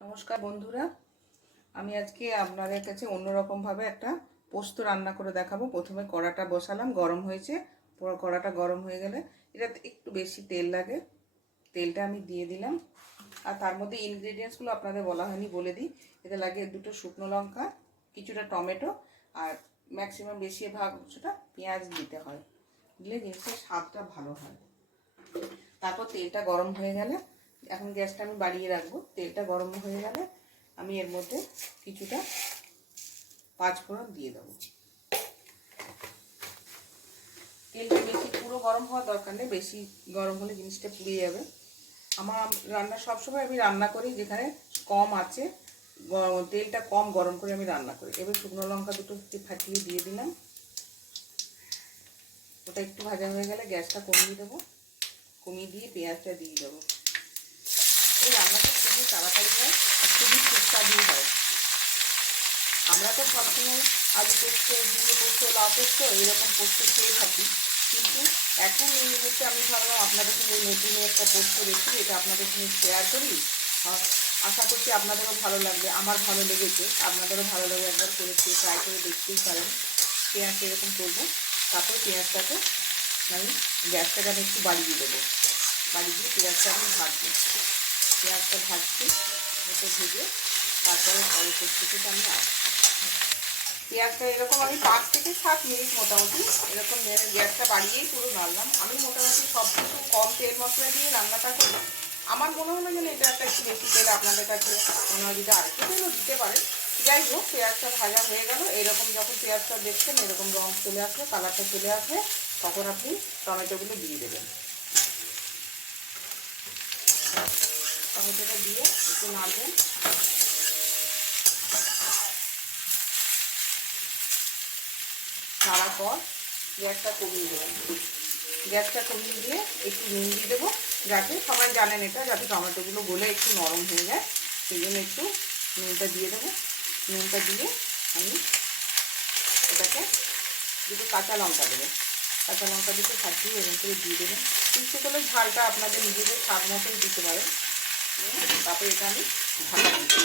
নমস্কার বন্ধুরা, আমি আজকে আপনাদের কাছে অন্যরকম ভাবে একটা পোস্ত রান্না করে দেখাবো। প্রথমে কড়াটা বসালাম, গরম হয়েছে। পুরো কড়াটা গরম হয়ে গেলে এটাতে একটু বেশি তেল লাগে, তেলটা আমি দিয়ে দিলাম। আর তার মধ্যে ইনগ্রেডিয়েন্টসগুলো আপনাদের বলা হয়নি, বলে দিই। এতে লাগে দুটো শুকনো লঙ্কা, কিছুটা টমেটো, আর ম্যাক্সিমাম বেশিরভাগটা পেঁয়াজ দিতে হয়, দিলে জিনিসের স্বাদটা ভালো হয়। তারপর তেলটা গরম হয়ে গেলে, এখন গ্যাসটা আমি বাড়িয়ে রাখবো, তেলটা গরম হয়ে গেলে আমি এর মধ্যে কিছুটা পাঁচফোড়ন দিয়ে দেবো। তেলটা বেশি পুরো গরম হওয়ার দরকার নেই, বেশি গরম হলে জিনিসটা পুড়ে যাবে। আমার রান্না সবসময় আমি রান্না করি যেখানে কম আছে, তেলটা কম গরম করে আমি রান্না করি। এবার শুকনো লঙ্কা দুটো ফাটিয়ে দিয়ে দিলাম। ওটা একটু ভাজা হয়ে গেলে গ্যাসটা কমিয়ে দেবো, কমিয়ে দিয়ে পেঁয়াজটা দিয়ে দেবো। এই রান্নাটা খুবই তাড়াতাড়ি হয় আর খুবই সুস্বাদু হয়। আমরা তো সবসময় আলু পোস্ত, ঝিঙে পোস্ত, লাউ পোস্ত এইরকম পোস্ত খেয়ে থাকি, কিন্তু এখন এই মুহূর্তে আমি ভাবলাম আপনাদের সঙ্গে এই নতুন একটা পোস্ত রেসিপি, এটা আপনাদের সঙ্গে শেয়ার করি। আশা করছি আপনাদেরও ভালো লাগবে, আমার ভালো লেগেছে, আপনাদেরও ভালো লাগে। একবার করে খেয়ে ট্রাই করে দেখতেই পারেন। পেঁয়াজ এরকম করবো, তারপর পেঁয়াজটাকে আমি গ্যাসটাকে আমি একটু বাড়িয়ে দেবো, বাড়িয়ে দিয়ে পেঁয়াজটা আমি ভাজবো। পেঁয়াজটা ভাজছি, এটা ভেজে তারপরে পরে পোস্তটা আমি আসবো। পেঁয়াজটা এরকম আমি 5 থেকে 7 মিনিট মোটামুটি এরকম গ্যাসটা বাড়িয়েই পুরো নাড়লাম। আমি মোটামুটি সব কিছু কম তেল মশলা দিয়ে রান্নাটা করি। আমার মনে হলো যেন এটা একটা একটু বেশি তেল, আপনাদের কাছে মনে হয় যদি আরেকটু তেলও দিতে পারেন। যাই হোক, পেঁয়াজটা ভাজা হয়ে গেল। এরকম যখন পেঁয়াজটা দেখছেন এরকম রং চলে আসবে, কালারটা চলে আসবে, তখন আপনি টমেটোগুলো দিয়ে দেবেন। টমেটোটা দিয়ে একটু নাড়বেন। নাড়ার পর গ্যাসটা কমিয়ে দেবেন। গ্যাসটা কমিয়ে দিয়ে একটু নুন দিয়ে দেবো, যাতে সবাই জানেন এটা, যাতে টমেটোগুলো গলে একটু নরম হয়ে যায়, সেই জন্য একটু নুনটা দিয়ে দেবো। নুনটা দিয়ে আমি এটাকে দুটো কাঁচা লঙ্কা দেবো, কাঁচা লঙ্কা দিতে ফাটিয়ে এরকম করে দিয়ে দেবেন। ইচ্ছে করলে ঝালটা আপনাদের নিজেদের স্বাদ মতোই দিতে পারেন। তারপরে এটা আমি ঢাকা দিচ্ছি,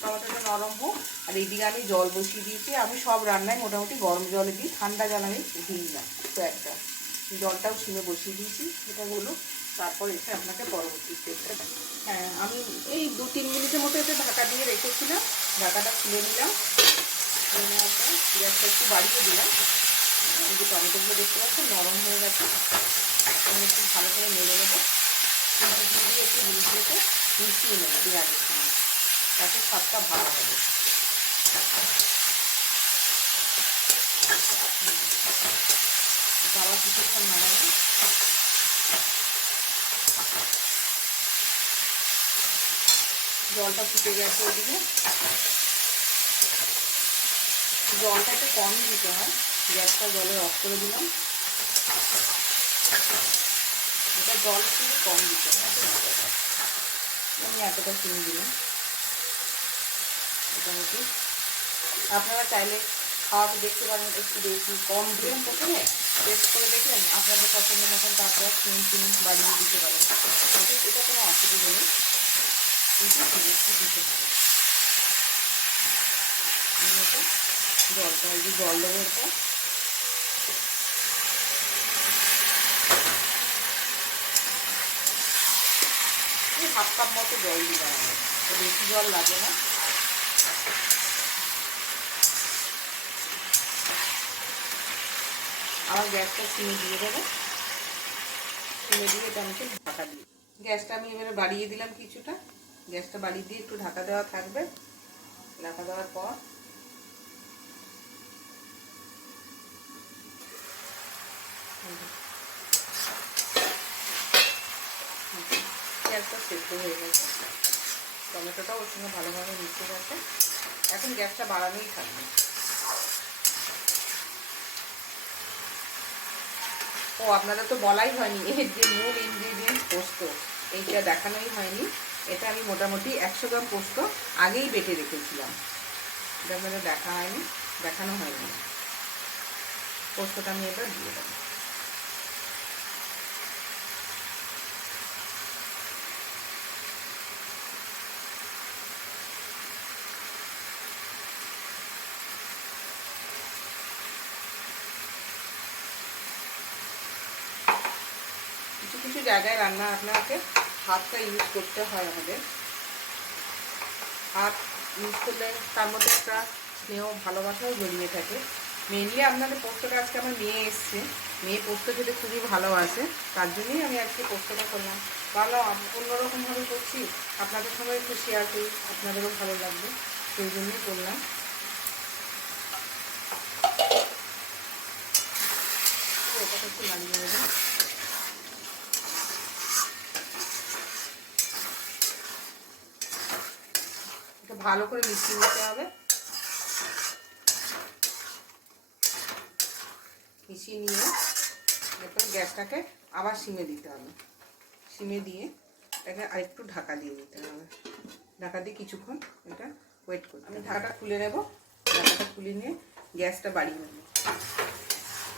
টমেটোটা নরম হোক। আর এইদিকে আমি জল বসিয়ে দিয়েছি। আমি সব রান্নায় মোটামুটি গরম জলে দিই, ঠান্ডা জল আমি দিই না তো একটা। জলটাও সিমে বসিয়ে দিয়েছি, এটা হলো। তারপর এসে আপনাকে পরবর্তী স্টেপটা, হ্যাঁ, আমি এই 2-3 মিনিটের মতো এটা ঢাকা দিয়ে রেখেছিলাম। ঢাকাটা খুলে নিলাম, খুলে নেওয়ার পর পেঁয়াজটা একটু বাড়িয়ে দিলাম। এই যে টমেটোগুলো দেখতে পাচ্ছেন নরম হয়ে গেছে, আমি একটু ভালো করে নেড়ে নেবো। দিয়ে একটু জিনিসগুলোকে মিশিয়ে নেবো পেঁয়াজের সঙ্গে, তাতে স্বাদটা ভালো হবে। আবার কিছুক্ষণ নাড়ানো, জলটা ফুটে গেছে। ওইদিকে জলটা একটু কম দিতে হয়, গ্যাসটা জলে অফ করে দিলাম। এটা জল কিন্তু কম দিতে হয়, আমি এতটা চিনি দিলাম মোটামুটি। আপনারা চাইলে খাওয়াতে দেখতে পারেন একটু বেশি কম দিলেন, প্রথমে টেস্ট করে দেখলেন আপনাদের পছন্দ মতন, তারপর চিনি বাড়িয়ে দিতে পারেন, এটা কোনো অসুবিধা নেই, কিন্তু একটু দিতে হবে। জলটা এই যে জল দেবো, এটা হাফ কাপ মতো জল দিলাম, আমি বেশি জল লাগে না। আবার গ্যাসটা সিমে দিয়ে দেবো, সিমে দিয়ে এটা আমাকে ঢাকা দিয়ে, গ্যাসটা আমি এবারে বাড়িয়ে দিলাম কিছুটা। গ্যাসটা বাড়িয়ে দিয়ে একটু ঢাকা দেওয়া থাকবে। ঢাকা দেওয়ার পর পেঁয়াজটা সেদ্ধ হয়ে গেছে, টমেটোটা ওর সঙ্গে ভালোভাবে মিশে গেছে। এখন গ্যাসটা বাড়ানোই থাকবে। ও, আপনাদের তো বলাই হয়নি, এর যে মূল ইনগ্রিডিয়েন্ট পোস্ত, এইটা দেখানোই হয়নি। এটা আমি মোটামুটি 100 গ্রাম পোস্ত আগেই বেটে রেখেছিলাম, এটা আপনাদের দেখানো হয়নি। পোস্তটা আমি এবার দিয়ে দেবো। কিছু জায়গায় রান্না আপনাকে হাতটা ইউজ করতে হয়। আমাদের হাত ইউজ করলে তার মধ্যে একটা স্নেহ ভালোবাসাও জড়িয়ে থাকে। মেনলি আপনাদের পোস্তটা আজকে আমার মেয়ে এসছে, মেয়ে পোস্ত খেতে খুবই ভালোবাসে, তার জন্যই আমি আজকে পোস্তটা করলাম। ভালো অন্যরকমভাবে করছি, আপনাদের সঙ্গে একটু শেয়ার করি, আপনাদেরও ভালো লাগবে, সেই জন্যই করলাম। এটা একটু লাগিয়ে দেবেন। এটা ভালো করে মিশিয়ে নিতে হবে। মিশিয়ে নিয়ে এরপরে গ্যাসটাকে আবার সিমে দিতে হবে। সিমে দিয়ে এটাকে আরেকটু ঢাকা দিয়ে দিতে হবে। ঢাকা দিয়ে কিছুক্ষণ এটা ওয়েট করতে হবে। আমি ঢাকাটা খুলে নেব। ঢাকাটা খুলে নিয়ে গ্যাসটা বাড়িয়ে নেব।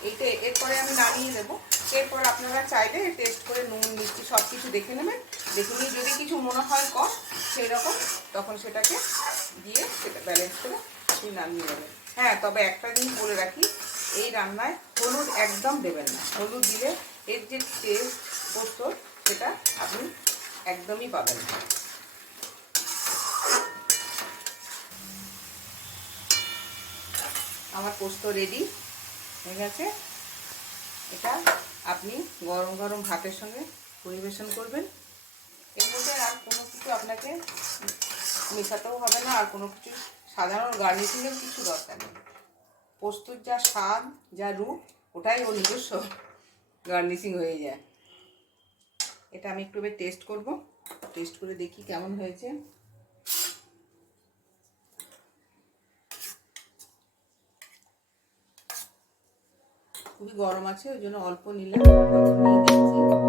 এইটা এরপরে আমি নামিয়ে দেবো। এরপর আপনারা চাইলে টেস্ট করে নুন মিষ্টি সব কিছু দেখে নেবেন। দেখে নিয়ে যদি কিছু মনে হয় কম সেই রকম, তখন সেটাকে দিয়ে সেটা ব্যালেন্স করে আপনি নামিয়ে দেবেন। হ্যাঁ, তবে একটা জিনিস বলে রাখি, এই রান্নায় হলুদ একদম দেবেন না। হলুদ দিলে এর যে টেস্ট পোস্তর সেটা আপনি একদমই পাবেন না। আমার পোস্ত রেডি হয়ে গেছে। এটা আপনি গরম গরম ভাতের সঙ্গে পরিবেশন করবেন। এর মধ্যে আর কোনো কিছু আপনাকে মেশাতেও হবে না, আর কোনো কিছু সাধারণ গার্নিশিংয়ের কিছু দরকার নেই। পোস্তর যা স্বাদ, যা রূপ, ওটাই ওর নিজস্ব গার্নিশিং হয়ে যায়। এটা আমি একটু টেস্ট করব, টেস্ট করে দেখি কেমন হয়েছে। খুবই গরম আছে, ওই জন্য অল্প নিলাম, অল্প নিয়ে দিচ্ছি।